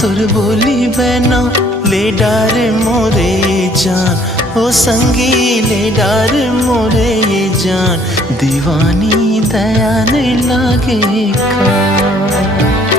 तुर बोली बहना ले डार मोरे जान, ओ संगी ले डार मोरे जान, दीवानी दया नहीं लागे का।